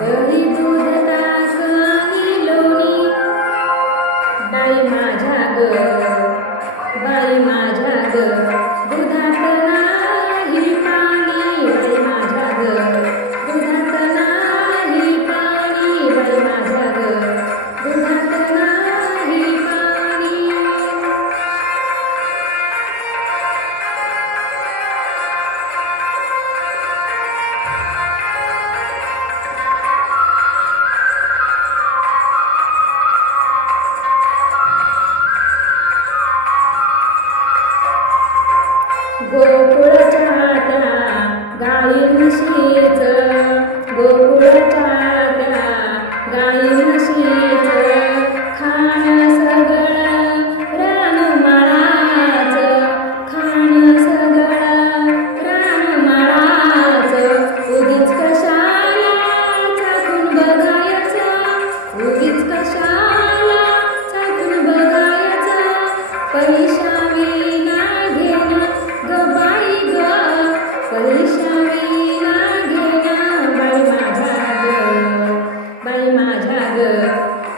दही दूध ताक आणि लोणी बाई माझ्या ग बाई माझ्या ग दुधात नाही पाणी बाई माझ्या ग दुधात नाही पाणी बाई माझ्या ग दुधात नाही पाणी गोकुळच्या त्या गाई म्हशीच गोकुळच्या त्या गाई म्हशीच खाण सगळं रानमाळाचं खाण सगळं रानमाळाचं उगीच कशाला चाकून बघायचं उगीच कशाला चाकून बघायचं पैशाविना घेणं ग बाई ग पैशाविना घेणं बाई माझ्या ग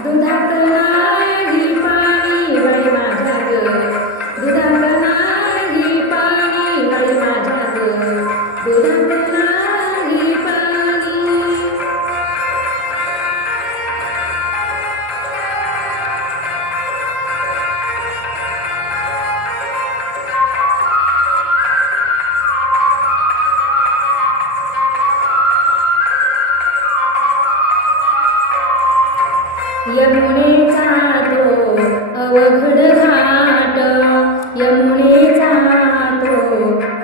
दुधात नाही पाणी बाई माझ्या ग दुधात नाही पाणी बाई माझ्या ग दुधात नाही पाणी यमुनेचा तो अवघड घाट यमुनेचा तो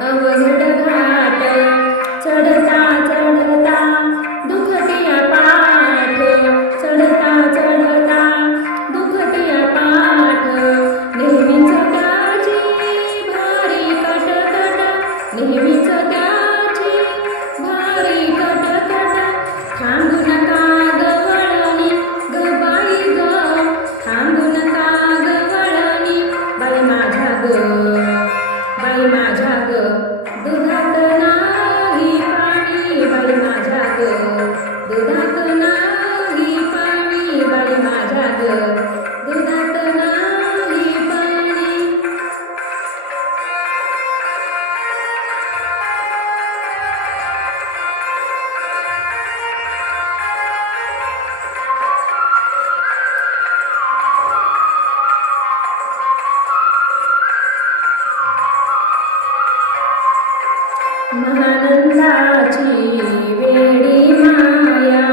अवघड घाट चढता चढता दुखतिया पाठ चढता चढता दुखतिया पाठ नेहमीच त्याची भारी कटकट नेहमीच त्याची भारी कटकट थांबू नका गवळणी ग बाई ग थांबू नका गवळणी बाई माझ्या ग दुधात नाही पाणी बाई माझ्या ग दुधात नाही पाणी बाई माझ्या ग दुधात नाही पाणी महानंदाची वेडी माया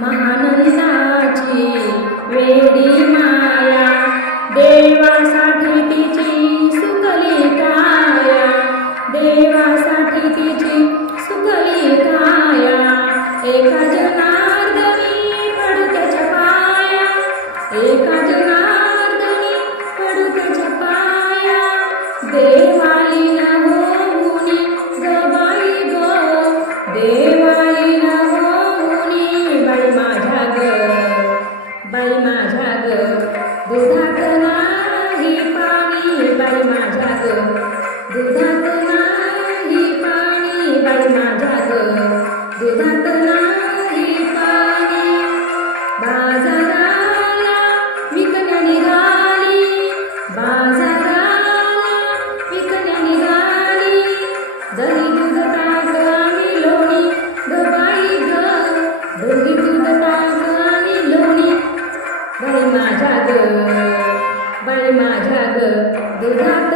महानंदाची वेडी माया देवासाठी तिची सुकली काया देवासाठी तिची सुकली काया एका जनार्दनी पडक्याच्या पाया एका जनार्दनी पडक्याच्या पाया देवाली न होऊनी ग बाई ग देवाली न होऊनी बाई माझ्या ग दुधात नाही पाणी बाई माझ्या ग दुधात नाही पाणी बाई माझ्या ग दुधात नाही पाणी बाजाराला विकण्या निघाली बाजाराला विकण्या निघाली दही दूध ताक आणि लोणी ग बाई ग दही दूध ताक आणि लोणी बाई माझ्या ग दुधात